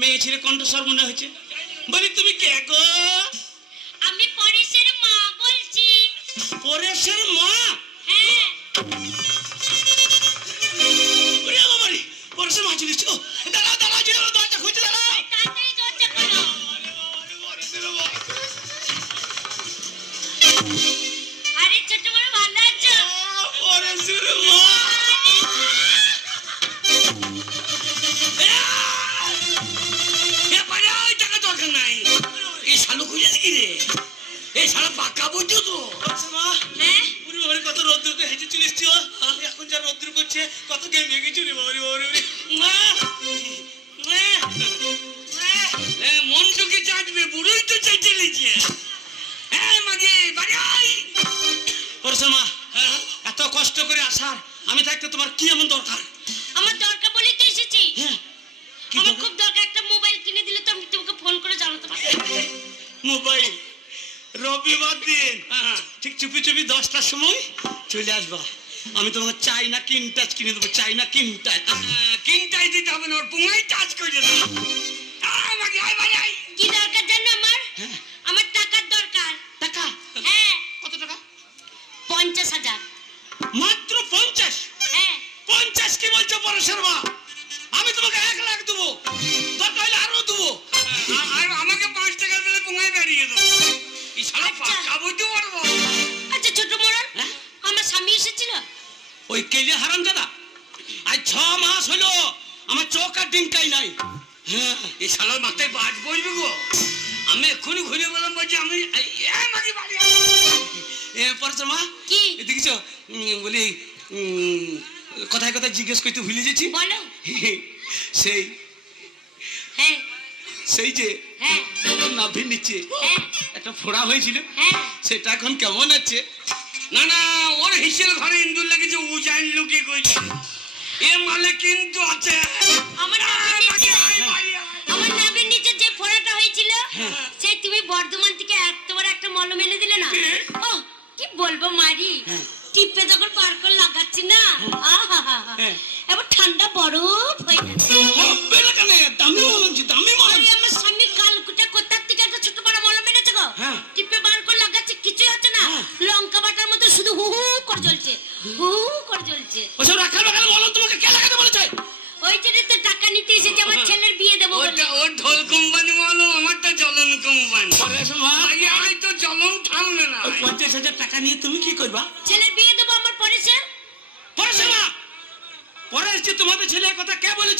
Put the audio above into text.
মেয়ে ছেলে কণ্ঠস্বর মনে হয়েছে। বলি তুমি কে গো? আমি পরেশের মা বলছি। পরেশের মা? হ্যাঁ। ওরে বাবারে, পরেশের মা চলেছ। দাঁড়াও দাঁড়াও, যে দরজা খুঁজে দাঁড়াও। তাড়াতাড়ি দরজা খোলো। আরে ছোট বড় ভালো আছো? পরেশের মা। টাকা দরকার নাই। এই শালু খুঁজেছে কি রে? এই শালা পাক্কা বুঝছো তো? হ্যাঁ। কত রোদ্রুকে হেঁটে চলে এসছি। এখন যা রোদ্রু করছে কত গেমে গেছি রে বাবারে বাবারে। মনটুকে চাটবে, বুড়োই তো চাইতে লেগেছে। হ্যাঁ মাঝে বাড়ি আই। পরশু মা, এত কষ্ট করে আসার আমি থাকতে তোমার কি এমন দরকার? আমার দরকার বলেই তো এসেছি। হ্যাঁ, আমার খুব দরকার, একটা মোবাইল কিনে দিলে তো আমি তোমাকে ফোন করে জানাতে পারবো। মোবাইল রবিবার দিন ঠিক চুপি চুপি 10টার সময় চলে আসবা। আমি তোমাকে চাইনা কিন টাচ কিনে দেবো। চাইনা কিন টাচ। কিন টাচ দিতে হবে না, ওর পুঙ্গাই টাচ করে দেবো। কি দরকার জানো আমার? আমার টাকার দরকার। টাকা? হ্যাঁ। কত টাকা? 50,000। মাত্র 50? হ্যাঁ। 50 কি বলছো পরেশের মা? আমি তোমাকে 1 লাখ দেবো, দরকার হলে আরো দেবো। আর আমাকে 5 টাকা দিলে পুঙ্গাই বেরিয়ে দেবো। এই শালা পাকা বুঝতে পারবো। আচ্ছা ছোট মোড়ল, আমার স্বামী এসেছিল। ওই কেলে হারাম দাদা আজ 6 মাস হলো আমার চোখ আর ডিঙ্কাই নাই। হ্যাঁ, এই শালার মাথায় বাজ বসবে গো। আমি এক্ষুনি ঘুরে বললাম, বলছি আমি পরেশের মা কি দেখেছ? বলি কথায় কথায় জিজ্ঞেস করতে ভুলে গেছি। বলো। সেই হ্যাঁ। সেই যে হ্যাঁ। নাভির নিচে হ্যাঁ। একটা ফোড়া হয়েছিল, হ্যাঁ। সেটা এখন কেমন আছে? না না, ওর হিসেবে ঘরে ইন্দুর লেগেছে, ও জানি লুকিয়ে কইছে। এ মালে কিন্তু আছে। আমার নাভির নিচে যে ফোড়াটা হয়েছিল, সেই তুমি বর্ধমান থেকে এতবার একটা মলম এনে দিলে না। ও কি বলবো মারি, টিপে যখন বার করে লাগাচ্ছি না, এবার ঠান্ডা বরফ হয়ে যাচ্ছে। হবে না কেন? দামি মলম, দামি মলম। আমার স্বামী কালকুটা কোথার থেকে একটা ছোট বড় মলম এনেছে গো। টিপে বার করে লাগাচ্ছে, কিছুই হচ্ছে না। লঙ্কা বাটার মতো শুধু হু হু করে জ্বলছে, হু হু করে জ্বলছে। ওসব রাখার বাখার মলম তোমাকে কে লাগাতে বলেছে? ওই জন্য তো টাকা নিতে এসেছে আমার ছেলের বিয়ে দেবো বলে। ওর ঢোল কোম্পানি মলম, আমারটা জ্বলন কোম্পানি। আমি তো জ্বলন থামবে না। 50,000 টাকা নিয়ে তুমি কি করবা? ছেলের বিয়ে দেবো আমার পরেশের। পরেশ মা, পরেশ যে তোমাদের ছেলের কথা কে বলেছে?